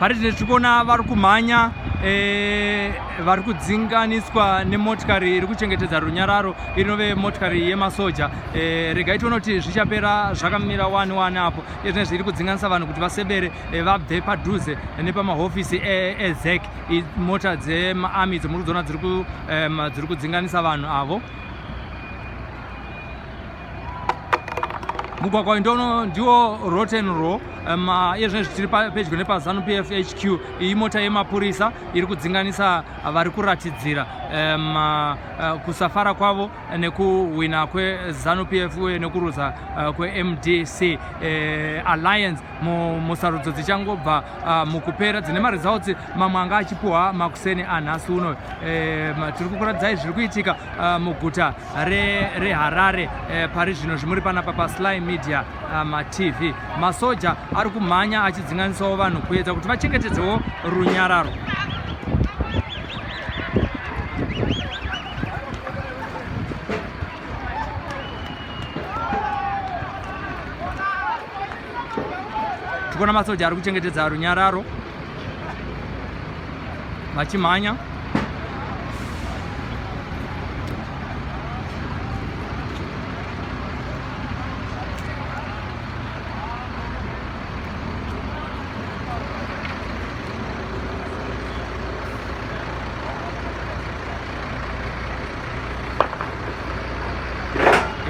parizvino tirikuona vari kumhanya vari kudzinganiswa nemotikari iri kuchengetedza runyararo inove motikari yemasoja. Regai tione kuti zvichapera zvakamira 1-1 apo izvine zviri kudzinganisa vanhu kuti vasebere vabve padhuze nepamahofisi ezek. Mota dzemaarmy dzomuri kudziona dziri kudzinganisa vanhu avo. Mugwagwa uyu ndiwo Rotten Row. Izvine zvitiri pedyo nepaZanu PF HQ. Iyi mota yemapurisa iri kudzinganisa vari kuratidzira kusafara kwavo nekuhwina kweZanu PF uye nekuruza kweMDC Alliance musarudzo dzichangobva mukupera dzine maresults mamwe anga achipuhwa makuseni anhasi uno. Tiri kukuradzai zviri kuitika muguta reHarare pari zvino zvimuri panapa paSly Media TV. Masoja ari kumhanya achidzinganisawo vanhu kuedza kuti vachengetedzewo runyararo. Tikona masoja ari kuchengetedza runyararo vachimhanya.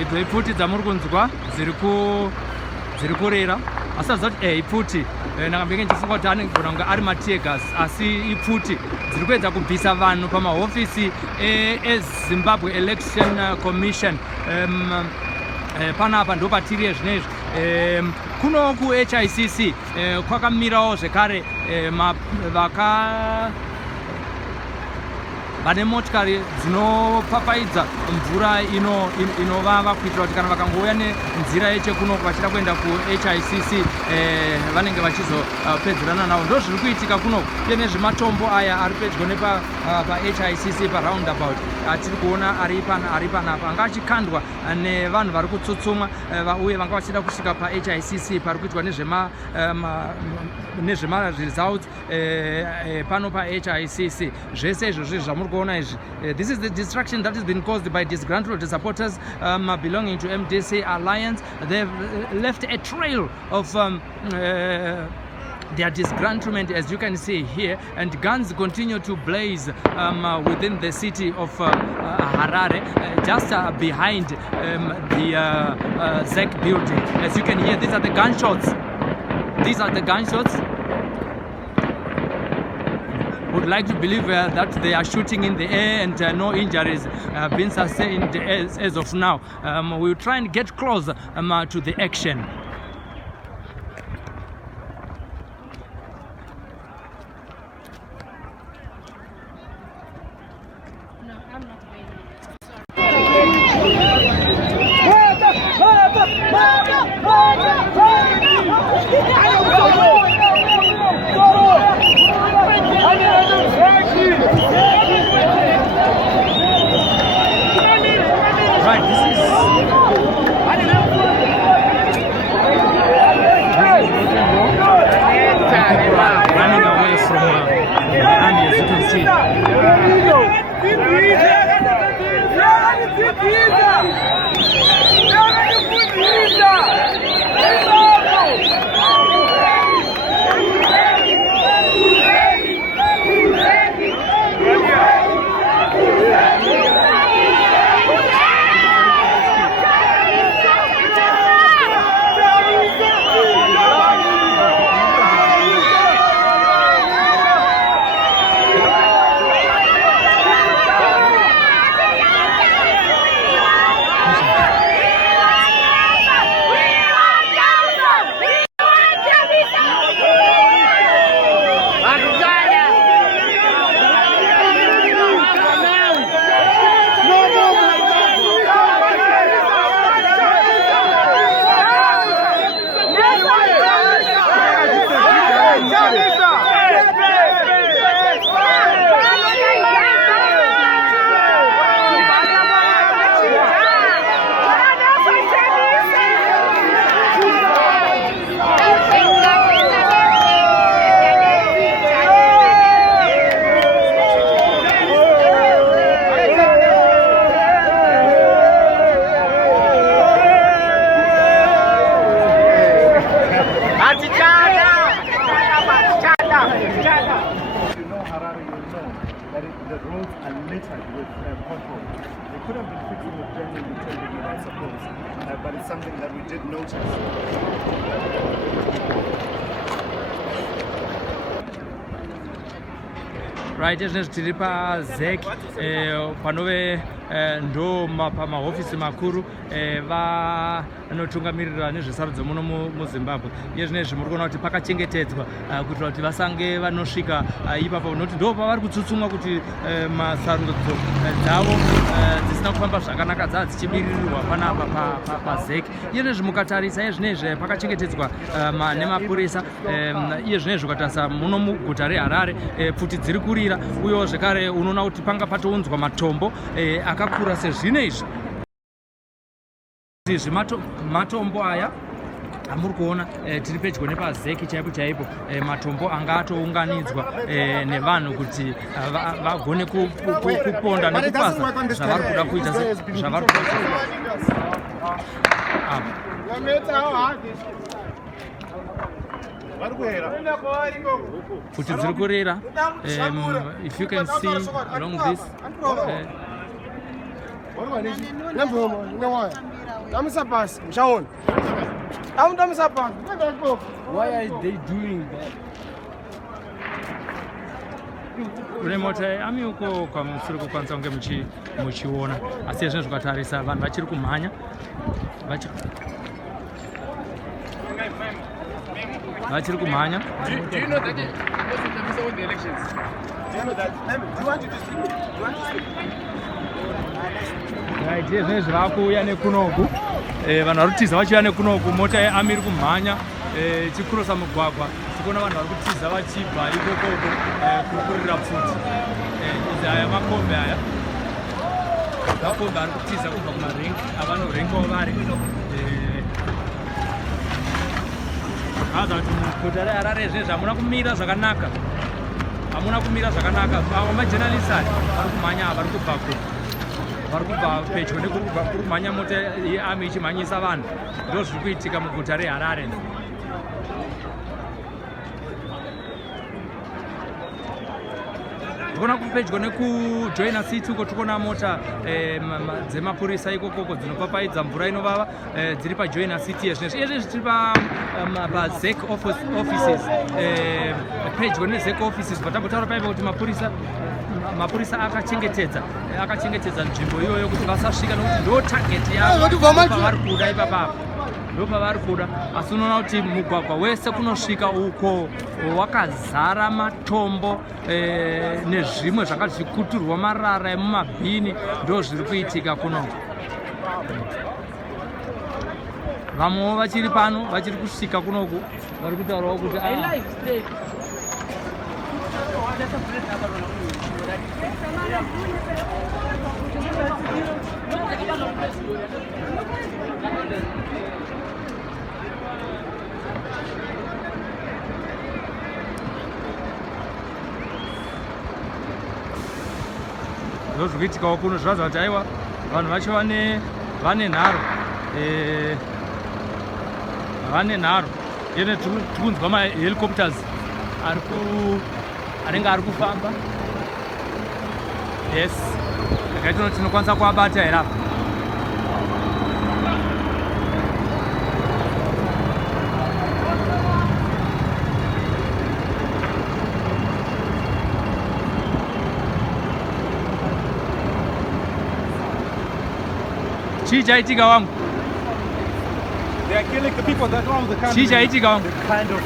Idzo ipfuti dzamuri kunzwa dziri kurera asaziva kuti ipfuti ndakambenge ndichifunga kuti anogona kunge ari mategas asi ipfuti dziri kuedza kubvisa vanhu pamahofisi eZimbabwe Election Commission. Panapa ndo patiri ezvinezvi. Kuno kuHICC kwakamirawo zvekare vane motikari dzinopfapfaidza mvura inovava kuitira kuti kana vakangouya nenzira yechekuno vachida kuenda kuHICC vanenge vachizopedzerana navo. Ndo zviri kuitika kuno uye nezvematombo aya ari pedyo nepaHICC paroundabout atiri kuona ari panapa anga achikandwa nevanhu vari kutsutsumwa uye vanga vachida kusvika paHICC pari kuitwa nezvemaresults pano paHICC. Zvese izvozvi zvamuri kuona izvi. This is the distraction that has been caused by disgruntled supporters belonging to MDC Alliance. They've left a trail of their disgruntlement, as you can see here, and guns continue to blaze within the city of Harare, just behind the ZEC building. As you can hear, these are the gunshots. Would like to believe that they are shooting in the air and no injuries have been sustained as of now. We'll try and get closer to the action. Right, this is running away from and as you can see. Harare, you know that the roads are littered with potholes. They could have been fixing it genuinely tending it, I suppose, but it's something that we did notice. Right, tiri paZEC panove ndo pamahofisi makuru vanotungamirira nezvesarudzo muno muZimbabwe. Iye zvinezvi muri kuona kuti pakachengetedzwa kuitira kuti vasange vanosvika ipapo, noti ndo pavari kutsutsumwa kuti masarudzo dzavo dzisina kufamba zvakanaka dzava dzichibiririrwa panapa paZEC. Iye zvinezvi mukatarisa iye zvinezvi pakachengetedzwa nemapurisa. Iye zvinezvi ukatarisa muno muguta reHarare pfuti dziri kurira, uyewo zvekare unoona kuti panga patounzwa matombo akakura sezvino izvi. Matombo aya amuri kuona tiri pedyo nepaZEC chaipo chaipo, matombo anga atounganidzwa nevanhu kuti vagone kuponda nekupasa zvavari kuda kuita zvavari kuita. Kuti dziri kurira, if you can see along this why are they doing that? kune mota ami uko kwamusiri kukwanisa kunge muchiona, asi izvi zvikatarisa vanhu vachiri kumhanya vachiri kumhanya. Do you know that it wasn't the elections? Do you know that? Do you want to distribute? Right, zvinezvi vakuuya nekunoku, vanhu vari kutiza vachiuya nekunoku, mota yeami iri kumhanya ichikurosa mugwagwa. Tikuona vanhu vari kutiza vachibva ikokoko kukurira pfuti. Aya makombe aya, makombe ari kutiza kubva kumarengi avanorengawo vari. Haza kuti muguta reHarare zvinezvi hamuna kumira zvakanaka, majournalists vari kumhanya, vari kubva pedyo nekuri kumhanya mota yeami ichimhanyisa vanhu. Ndo zviri kuitika muguta reHarare. Tikuona pedyo nekujoina city uko tikuona mota dzemapurisa ikokoko dzinopapaidza mvura inovava dziri pajoina city yezvinezvi. Izvi tiri paZEC offices, pedyo neZEC offices patambotaura paipo kuti mapurisa akachengetedza nzvimbo iyoyo kuti vasasvika, nokuti ndo target yavo pavari kuda ipapapo, ndo pavari kuda. Asi unoona kuti mugwagwa wese kunosvika uko wakazara matombo nezvimwe zvakazvikuturwa marara emumabhini, ndo zviri kuitika kuno. Vamwewo vachiri pano, vachiri kusvika kunoku, vari kutaurawo kuti zvozvikuitikawo kuno zviraza kuti aiwa vanhu vacho vane nharo. Yene tikunzwa mahelicopters anenge ari kufamba. Yes, akaitona tinokwanisa kuabata here apa. Chichaitika wangu. They are killing the people that own the country. Chichaitika wangu. The kind of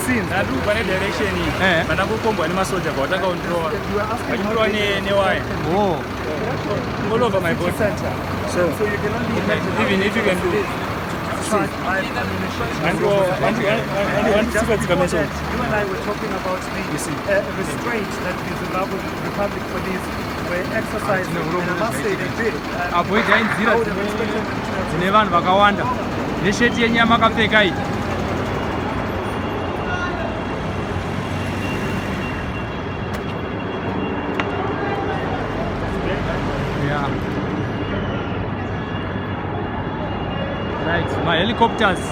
scenes. Nadu pane direction iyi. Vanakukombwa nemasoja kwatanga undirowa. Vachimdirowa newire. Oh. All over my body. Center. So you can only imagine even if you can do it. You and I were talking about the restraint that the Zimbabwe Republic Police were exercising, and I must say they did. Avoida inzira dzine vanhu vakawanda nesheti yenyama akapfeka iyi. Yeah. Right, my helicopters.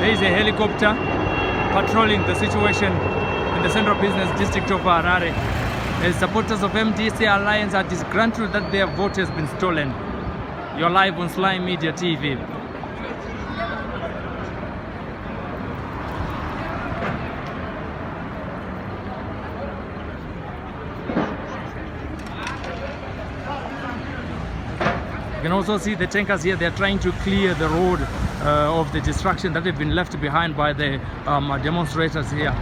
There is a helicopter. patrolling the situation in the central business district of Harare, as supporters of MDC Alliance are disgruntled that their vote has been stolen. You're live on Slime Media TV. You can also see the tankers here. They're trying to clear the road of the destruction that have been left behind by the demonstrators here.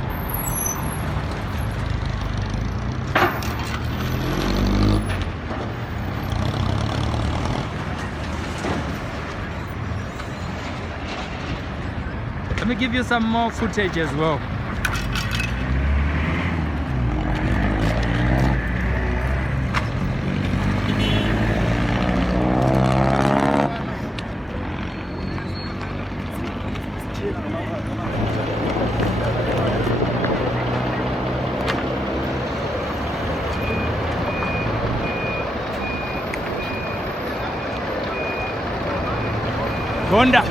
Let me give you some more footage as well. Gonda.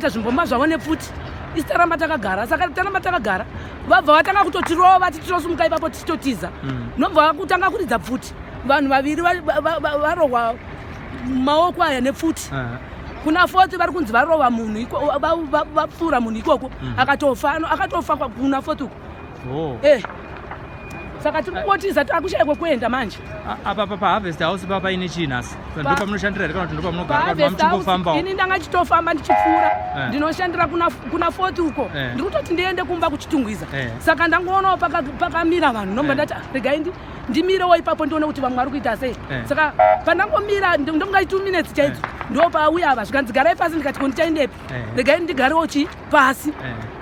Zvimboma zvavone pfuti isitaramba takagara saka taramba takagara vabva vatanga kutotirova titirosumuka ipapo tichitotiza nobva kutanga kuridza pfuti vanhu vaviri varohwa maoko aya nepfuti kuna 40 vari kunzi varova munhu vapfura munhu ikoko akatofa kuna 40 saka tinongotiza takushayikwa kuenda manje apa paharvest house papa ine chinhasi ndo pamunoshandira here kana kuti ndo pamunogara muchingofambawo? Ini ndanga chitofamba ndichipfuura ndinoshandira kuna 40 uko ndiri kutoti ndiende kumba kuchitungwiza saka ndangoonawo pakamira vanhu nomba ndati regai ndimirewo ipapo ndione kuti vamwe vari kuita sei saka pandangomira ndongai 2 minutes chaidzo ndo pauya ava zvikanzigarai pasi ndikati kondichaindepi regai ndigarewo pasi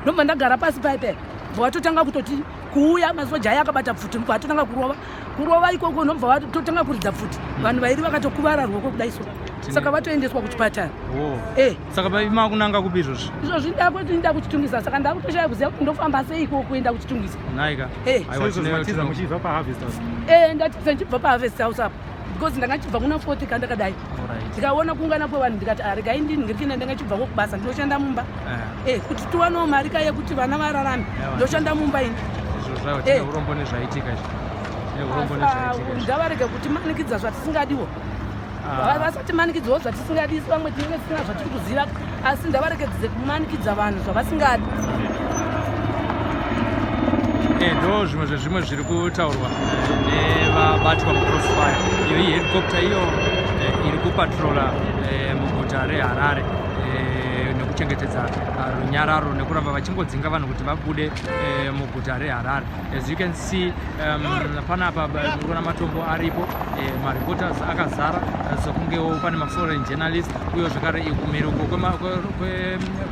nomba ndagara pasi paipe vatotanga kutoti kuuya masoja aya akabata pfuti vatotanga kurova ikoko nobva vatotanga kuridza pfuti vanhu vairi vakatokuvara ruoko kudaiso saka vatoendeswa kuchipatara. Saka makunanga kupi izvozvi? Izvozvi ndakuenda kuchitungisa saka ndakutoshaya kuziva kuti ndofamba sei ikoko kuenda kuchitungisa. Naika. Matiza muchibva paharvest house? Ndatiza ndichibva paharvest house apo because ndangachibva kuna 40 kandakadai ndikaona kuungana kwevanhu ndikati regai ndini ngirikina ndangachibvako kubasa ndinoshanda mumba kuti tiwanewo mari kaye kuti vana vararame ndoshanda mumba ini. Urombo nezvaitika ndavarege kuti manikidza zvatisingadiwo vasati manikidzawo zvatisingadi vamwe tinenge tisina zvatiri kuziva asi ndavaregedzeze kumanikidza vanhu zvavasingadi. Ndo zvimwe zviri kutaurwa nevabati vamacrossfire. Iyo ihelicopter iyo iri kupatrola muguta reHarare nekuchengetedza runyararo nekuramba vachingodzinga vanhu kuti vabude muguta reHarare. As you can see panapa kuna matombo aripo, mareporters akazara sokungewo pane maforeign journalists uye zvakare kumhiri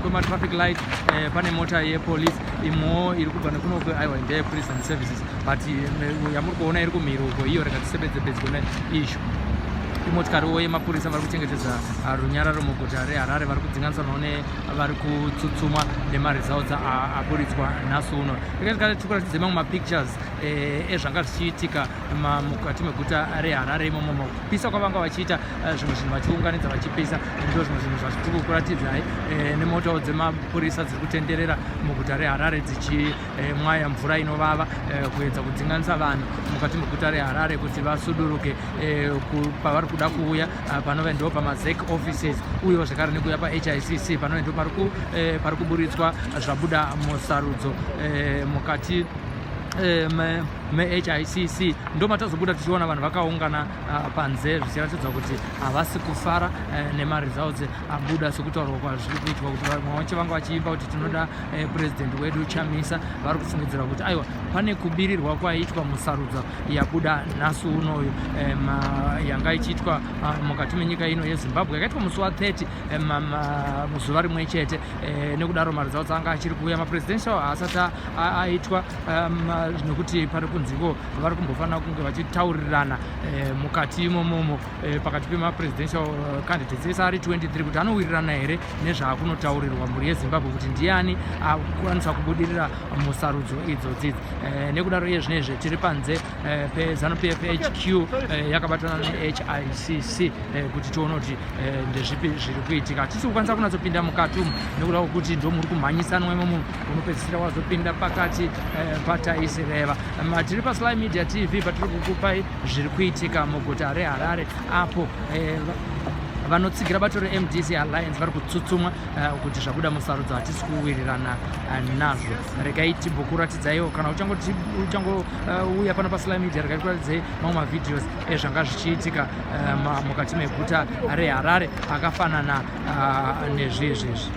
kwematraffic light pane mota yepolice imwewo iri kubva nekunoko aiwa ndeyeprison services but yamuri kuona iri kumhiri uko iyo rakatisebedze pedyo neizvo imotokariwo yemapurisa vari kuchengetedza runyararo muguta reHarare vari kudzinganisanawo nevari kutsutsuma nemaresults aburitswa nhasi uno. Tikuratidze mamwe mapictures ezvanga zvichiitika mukati meguta reHarare imomo kupisa kwavanga vachiita zvimwe zvinhu vachiunganidza vachipisa ndo zvimwe zvinhu zvazvitiri kuratidzai nemotawo dzemapurisa dziri kutenderera muguta reHarare dzichimwaya mvura inovava kuedza kudzinganisa vanhu mukati meguta reHarare kuti vasuduruke pavari kuda kuuya panove ndo pamazec offices uyewo zvakare nekuuya paHICC panove ndo pari kuburitswa zvabuda musarudzo mukati meHICC ndo matazobuda tichiona vanhu vakaungana panze zvichiratidza kuti havasi kufara nemaresults abuda sekutaurwa kwazviri kuitwa kuti vamwe vacho vanga vachiimba kuti tinoda president wedu Chamisa. Vari kufungidzira kuti aiwa pane kubirirwa kwaiitwa musarudzo yabuda nhasi unoyu yanga ichiitwa mukati menyika ino yeZimbabwe yakaitwa musi wa30 muzuva rimwe chete nekudaro maresults anga achiri kuuya mapresidential haasati aitwa nekuti pari kunziko vari kumbofanira kunge vachitaurirana mukati imomomo pakati pemapresidential candidates ese ari 23 kuti anowirirana here nezvaakunotaurirwa mhuri yeZimbabwe kuti ndiani akwanisa kubudirira musarudzo idzodzidzi. Nekudaro iye zvinezve tiri panze peZANU-PF HQ yakabatana neHICC kuti tione kuti ndezvipi zviri kuitika. Hatisi kukwanisa kunatsopinda mukati umu nekuda kwokuti ndo muri kumhanyisanwa imomo unopedzisira wazopinda pakati pataisireva. Tiri paSly Media TV patiri kukupai zviri kuitika muguta reHarare apo vanotsigira bato reMDC Alliance vari kutsutsumwa kuti zvabuda musarudzo hatisi kuwirirana nazvo. Regai timbokuradzidzaiwo kana uchangouya pano paSly Media regai tikuratidzei mamwe mavidheos ezvanga zvichiitika mukati meguta reHarare akafanana nezvizvizvi.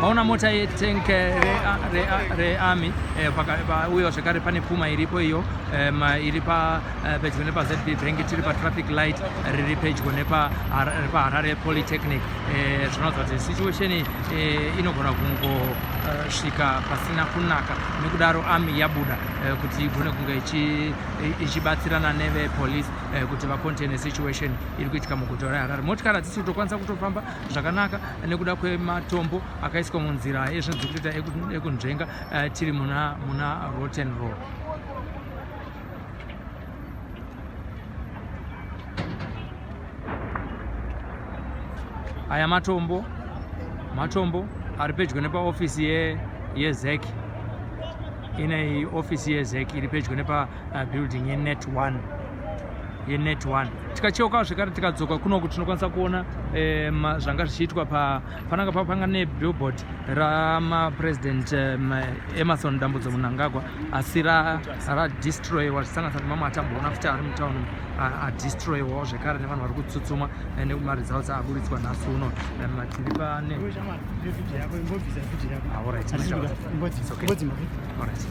vaona mota yetank rearmy uyo zvekare pane pfuma iripo iyo iri pedyo nepaZB Bank tiri patraffic light riri pedyo nepaHarare Polytechnic. Zvinoratidza kuti situation inogona kungosvika pasina kunaka, nekudaro army yabuda kuti igone kunge ichibatsirana nevepolice kuti vacontain situation iri kuitika muguta reHarare. Motikari hadzisi kutokwanisa kutofamba zvakanaka nekuda kwematombo akaiswa munzira ezvinhu zviri kuita ekunzvenga tiri muna Rotten Row. Aya matombo ari pedyo nepaofisi yeZEC. Ine ofisi yeZEC iri pedyo nepabuilding yenet 1. Tikacheuka zvekare tikadzoka kunoku tinokwanisa kuona zvanga zvichiitwa pananga papanga nebillboard ramapresident Emerson Dambudzo Mnangagwa asi radestroywa zvisanganisira nemamwe atamboona futi ari mutauni adestroywawo zvekare nevanhu vari kutsutsumwa nemaresults aburitswa nhasi uno. Tiri pane alright.